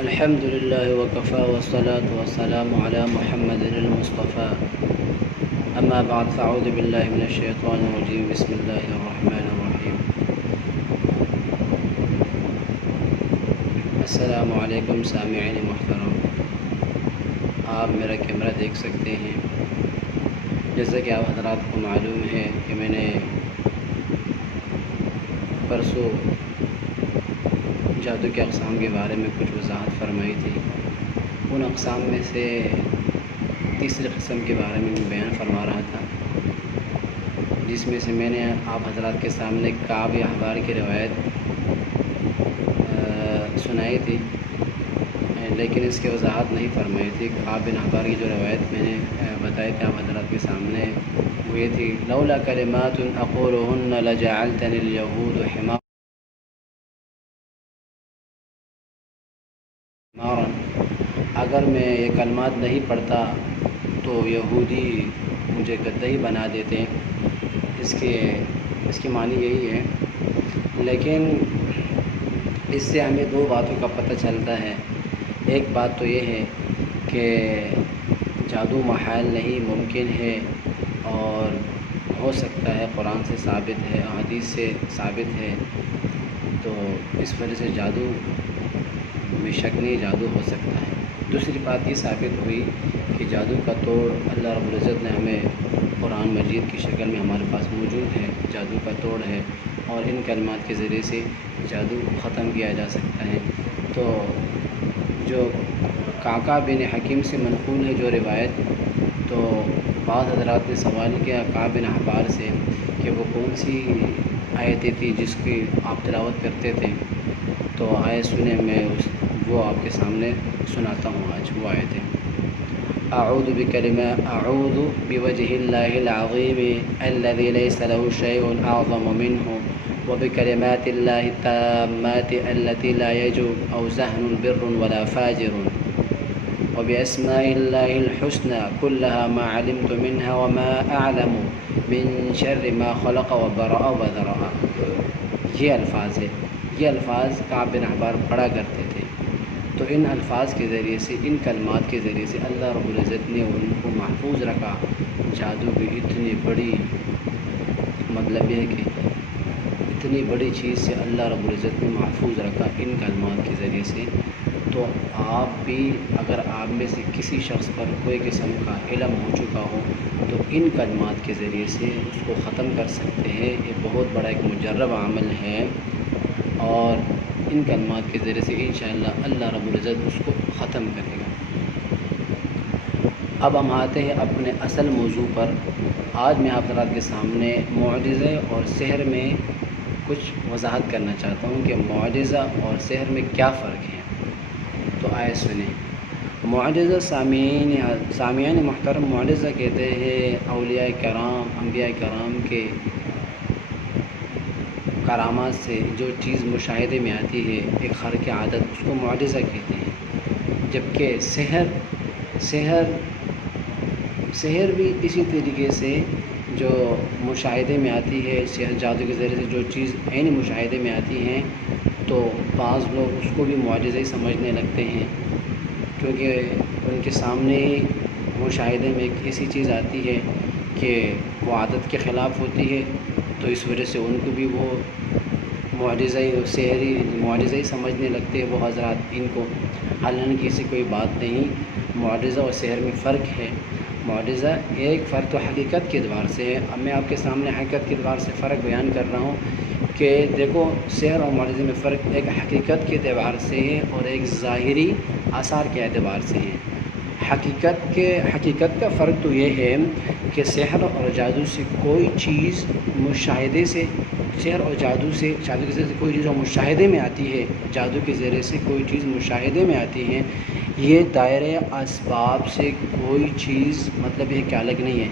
الحمد لله وكفى والصلاة والسلام على محمد المصطفى أما بعد فأعوذ بالله من الشيطان الرجيم بسم الله الرحمن الرحيم السلام علیکم سامعین محترم، آپ میرا کیمرہ دیکھ سکتے ہیں۔ جیسا کہ آپ حضرات کو معلوم ہے کہ میں نے پرسوں جادو کے اقسام کے بارے میں کچھ وضاحت فرمائی تھی۔ ان اقسام میں سے تیسری قسم کے بارے میں بیان فرما رہا تھا، جس میں سے میں نے آپ حضرات کے سامنے کعب احبار کی روایت سنائی تھی، لیکن اس کی وضاحت نہیں فرمائی تھی۔ کعب بن احبار کی جو روایت میں نے بتائی تھی آپ حضرات کے سامنے وہ یہ تھی: لولا کلمات اقولهن لجعلتنی اليهود حمارا، اگر میں یہ کلمات نہیں پڑھتا تو یہودی مجھے گدھئی بنا دیتے۔ اس کے معنی یہی ہے، لیکن اس سے ہمیں دو باتوں کا پتہ چلتا ہے۔ ایک بات تو یہ ہے کہ جادو محال نہیں، ممکن ہے اور ہو سکتا ہے، قرآن سے ثابت ہے، حدیث سے ثابت ہے، تو اس وجہ سے جادو میں شک نہیں، جادو ہو سکتا ہے۔ دوسری بات یہ ثابت ہوئی کہ جادو کا توڑ اللہ رب العزت نے ہمیں قرآن مجید کی شکل میں ہمارے پاس موجود ہے، جادو کا توڑ ہے، اور ان کلمات کے ذریعے سے جادو ختم کیا جا سکتا ہے۔ تو جو قعقاع بن حکیم سے منقول ہے جو روایت، تو بعض حضرات نے سوال کیا کعب بن احبار سے کہ وہ کون سی آیتیں تھی جس کی آپ تلاوت کرتے تھے، تو آیت سنیں، میں وہ آپ کے سامنے سناتا ہوں آج وہ آیتیں۔ اعوذ بوجہ اللہ العظیم الذی لیس له شیء اعظم منہ وبکلمات اللہ التامات التي لا يجوب او زہن بر ولا فاجر وباسماء اللہ الحسنى كلها ما علمت منها وما اعلم من شر ما خلق وبرأ وذرأ۔ یہ الفاظ ہے، یہ الفاظ کعب بن احبار پڑھا کرتے تھے۔ تو ان الفاظ کے ذریعے سے، ان کلمات کے ذریعے سے اللہ رب العزت نے ان کو محفوظ رکھا۔ جادو کی اتنی بڑی مطلب یہ ہے کہ اتنی بڑی چیز سے اللہ رب العزت نے محفوظ رکھا ان کلمات کے ذریعے سے۔ تو آپ بھی، اگر آپ میں سے کسی شخص پر کوئی قسم کا علم ہو چکا ہو تو ان کلمات کے ذریعے سے اس کو ختم کر سکتے ہیں۔ یہ بہت بڑا ایک مجرب عمل ہے، اور ان کلمات کے ذریعے سے انشاءاللہ اللہ رب العزت اس کو ختم کرے گا۔ اب ہم آتے ہیں اپنے اصل موضوع پر۔ آج میں آپ حضرات کے سامنے معجزے اور سحر میں کچھ وضاحت کرنا چاہتا ہوں کہ معجزہ اور سحر میں کیا فرق ہے۔ تو آئے سنیں۔ معجزہ سامعین محترم، معجزہ کہتے ہیں اولیاء کرام، انبیاء کرام کے کرامات سے جو چیز مشاہدے میں آتی ہے، ایک خارق عادت، اس کو معجزہ کہتے ہیں۔ جبکہ سحر بھی اسی طریقے سے جو مشاہدے میں آتی ہے، سحر جادو کے ذریعے سے جو چیز عین مشاہدے میں آتی ہیں، تو بعض لوگ اس کو بھی معجزہ ہی سمجھنے لگتے ہیں، کیونکہ ان کے سامنے ہی مشاہدے میں ایک ایسی چیز آتی ہے کہ وہ عادت کے خلاف ہوتی ہے، تو اس وجہ سے ان کو بھی وہ معجزہ ہی سمجھنے لگتے ہیں وہ حضرات ان کو۔ حالانکہ ایسی کوئی بات نہیں، معجزہ اور سحر میں فرق ہے۔ معجزہ ایک فرق تو حقیقت کے اعتبار سے ہے۔ اب میں آپ کے سامنے حقیقت کے اعتبار سے فرق بیان کر رہا ہوں کہ دیکھو، سحر اور معجزے میں فرق ایک حقیقت کے اعتبار سے ہے اور ایک ظاہری آثار کے اعتبار سے ہے۔ حقیقت کا فرق تو یہ ہے کہ سحر اور جادو سے کوئی چیز مشاہدے سے، سحر اور جادو کے ذریعے سے کوئی چیز مشاہدے میں آتی ہے، جادو کے ذریعے سے کوئی چیز مشاہدے میں آتی ہے، یہ دائرۂ اسباب سے کوئی چیز مطلب یہ کہ الگ نہیں ہے۔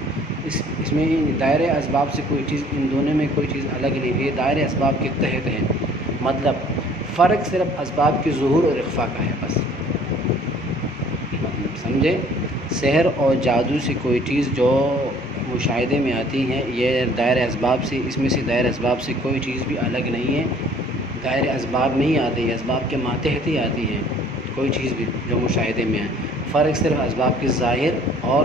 اس میں دائرۂ اسباب سے کوئی چیز، ان دونوں میں کوئی چیز الگ نہیں ہے، یہ دائرۂ اسباب کے تحت ہے۔ مطلب فرق صرف اسباب کے ظہور اور اخفاء کا ہے، بس سمجھے۔ سحر اور جادو سے کوئی چیز جو مشاہدے میں آتی ہیں، یہ دائرۂ اسباب سے، اس میں سے دائرۂ اسباب سے کوئی چیز بھی الگ نہیں ہے، دائرۂ اسباب میں ہی آتی ہے، اسباب کے ماتحت ہی آتی ہے۔ کوئی چیز بھی جو مشاہدے میں ہے، فرق صرف اسباب کی ظاہر اور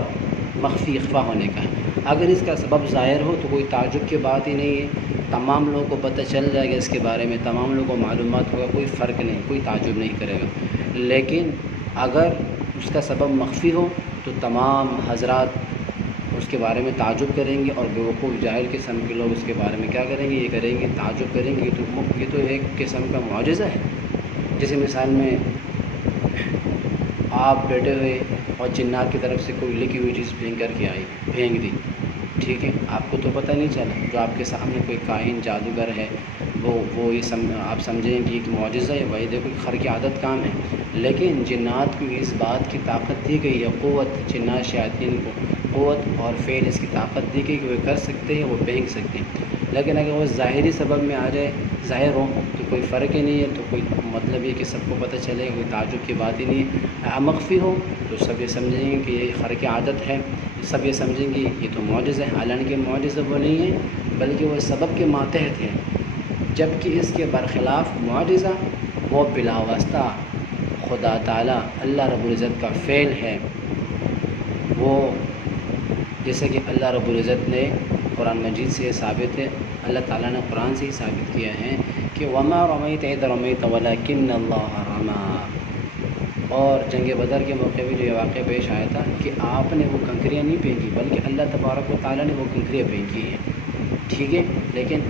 مخفی اخفا ہونے کا ہے۔ اگر اس کا سبب ظاہر ہو تو کوئی تعجب کی بات ہی نہیں ہے، تمام لوگوں کو پتہ چل جائے گا اس کے بارے میں، تمام لوگوں کو معلومات ہوگا، کوئی فرق نہیں، کوئی تعجب نہیں کرے گا۔ لیکن اگر اس کا سبب مخفی ہو تو تمام حضرات اس کے بارے میں تعجب کریں گے، اور بیوقوف جاہل قسم کے لوگ اس کے بارے میں کیا کریں گے، یہ کریں گے، تعجب کریں گے۔ یہ تو ایک قسم کا معجزہ ہے۔ جیسے مثال میں آپ بیٹھے ہوئے اور جنات کی طرف سے کوئی لکھی ہوئی چیز پھینک کر کے آئی، پھینک دی، ٹھیک ہے، آپ کو تو پتہ نہیں چلا، جو آپ کے سامنے کوئی کاہن جادوگر ہے وہ یہ آپ سمجھیں کہ ایک معجزہ ہے، بھائی دیکھو خر کی عادت کام ہے۔ لیکن جنات کو اس بات کی طاقت دی گئی ہے، قوت، جنات شیاطین کو قوت اور فعل اس کی طاقت دی گئی کہ وہ کر سکتے ہیں، وہ پھینک سکتے ہیں۔ لیکن اگر وہ ظاہری سبب میں آ جائے، ظاہر ہو، تو کوئی فرق ہی نہیں ہے، تو کوئی مطلب یہ کہ سب کو پتہ چلے، کوئی تعجب کی بات ہی نہیں ہے۔ مخفی ہو تو سب یہ سمجھیں گے کہ یہ خر کی عادت ہے، سب یہ سمجھیں گے یہ تو معجزہ ہے، حالانکہ معجزہ وہ نہیں ہے بلکہ وہ سبب کے ماتحت ہے، جبکہ اس کے برخلاف معجزہ وہ بلا واسطہ خدا تعالیٰ اللہ رب العزت کا فعل ہے۔ وہ جیسے کہ اللہ رب العزت نے قرآن مجید سے یہ ثابت ہے، اللہ تعالیٰ نے قرآن سے ہی ثابت کیا ہے کہ وما رمیت اذ رمیت ولکن اللہ رمی، اور جنگ بدر کے موقع میں جو یہ واقعہ پیش آیا تھا کہ آپ نے وہ کنکریاں نہیں پھینکی بلکہ اللہ تبارک و تعالیٰ نے وہ کنکریاں پھینکی ہیں، ٹھیک ہے۔ لیکن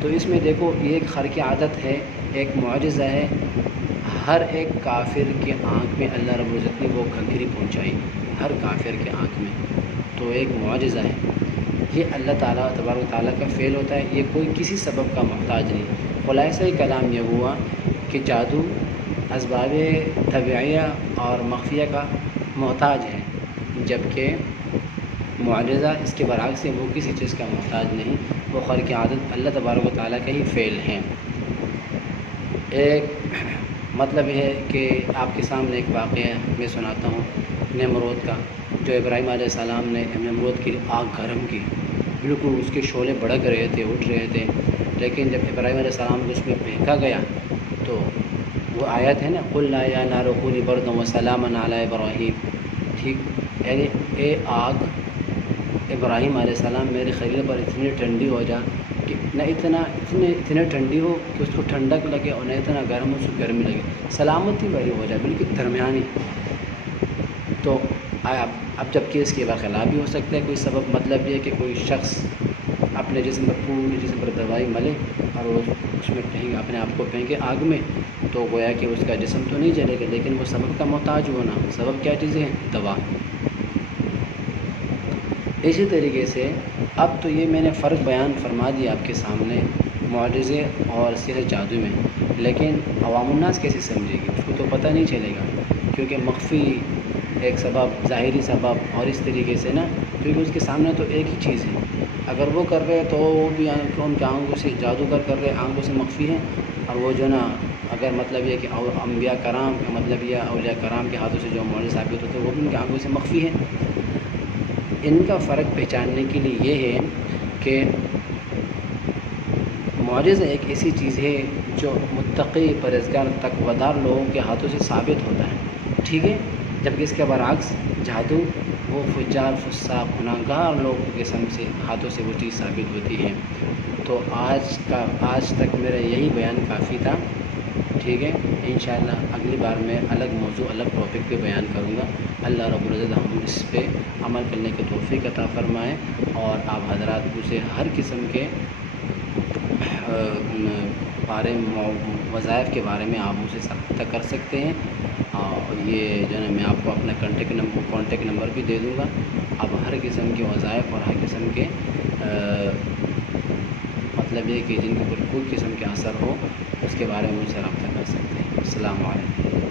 تو اس میں دیکھو یہ ایک خر کی عادت ہے، ایک معجزہ ہے، ہر ایک کافر کے آنکھ میں اللہ رب العزت نے وہ کنکری پہنچائی، ہر کافر کے آنکھ میں، تو ایک معجزہ ہے۔ یہ اللہ تعالیٰ تبارک و تعالیٰ کا فعل ہوتا ہے، یہ کوئی کسی سبب کا محتاج نہیں۔ خلاصہ کلام یہ ہوا کہ جادو اسباب طبیعیہ اور مخفیہ کا محتاج ہے، جبکہ معجزہ اس کے برعکس ہے، وہ کسی چیز کا محتاج نہیں، وہ خر کی عادت اللہ تبارک و تعالیٰ کا ہی فعل ہے۔ ایک مطلب یہ ہے کہ آپ کے سامنے ایک واقعہ میں سناتا ہوں نمرود کا، جو ابراہیم علیہ السلام نے نمرود کی آگ گرم کی، بالکل اس کے شعلے بھڑک رہے تھے، اٹھ رہے تھے، لیکن جب ابراہیم علیہ السلام کو اس میں پھینکا گیا تو وہ آیت ہے نا، قُلْنَا يَا نَارُ كُونِي بَرْدًا وَسَلَامًا عَلَىٰ إِبْرَاهِيمَ، ٹھیک، یعنی اے آگ ابراہیم علیہ السلام میرے خلیل پر اتنی ٹھنڈی ہو جا کہ نہ اتنے ٹھنڈی ہو کہ اس کو ٹھنڈک لگے اور نہ اتنا گرم ہو اس کو گرمی لگے، سلامتی والی ہو جائے، بالکل درمیانی۔ تو اب جب کہ اس کے برخلاف بھی ہو سکتا ہے کوئی سبب، مطلب یہ کہ کوئی شخص اپنے جسم پر پوری جسم پر دوائی ملے اور وہ اس میں اپنے آپ کو پھینکے آگ میں، تو گویا کہ اس کا جسم تو نہیں جلے گا، لیکن وہ سبب کا محتاج ہونا، سبب کیا چیزیں ہیں؟ دوا۔ اسی طریقے سے اب تو یہ میں نے فرق بیان فرما دیا آپ کے سامنے معجزے اور سحر جادو میں، لیکن عوام الناس کیسے سمجھے گی؟ اس کو تو پتہ نہیں چلے گا، کیونکہ مخفی ایک سبب، ظاہری سبب، اور اس طریقے سے نا، کیونکہ اس کے سامنے تو ایک ہی چیز ہے، اگر وہ کر رہے تو وہ بھی ان کے آنکھوں سے جادوگر کر رہے، آنکھوں سے مخفی ہے، اور وہ جو نا اگر مطلب یہ کہ انبیاء کرام کا مطلب یہ اولیاء کرام کے ہاتھوں سے جو معجزے ثابت ہوتے ہیں وہ بھی ان کے آنکھوں سے مخفی ہے۔ ان کا فرق پہچاننے کے لیے یہ ہے کہ معجزہ ایک ایسی چیز ہے جو متقی، پرہیزگار، تقویدار لوگوں کے ہاتھوں سے ثابت ہوتا ہے، ٹھیک ہے، جبکہ اس کے برعکس جادو وہ فجار، فساق، گنہگار لوگوں کے قسم سے ہاتھوں سے وہ چیز ثابت ہوتی ہے۔ تو آج تک میرا یہی بیان کافی تھا، ٹھیک ہے، انشاءاللہ اگلی بار میں الگ موضوع، الگ ٹاپک پہ بیان کروں گا۔ اللہ رب العزت ہم اس پہ عمل کرنے کی توفیق عطا فرمائے، اور آپ حضرات اسے ہر قسم کے وظائف کے بارے میں آپ مجھ سے رابطہ کر سکتے ہیں، اور یہ جو ہے میں آپ کو اپنا کانٹیکٹ نمبر بھی دے دوں گا، آپ ہر قسم کے وظائف اور ہر قسم کے مطلب یہ کہ جن کے اوپر کوئی قسم کے اثر ہو اس کے بارے میں مجھ سے رابطہ کر سکتے ہیں۔ السلام علیکم۔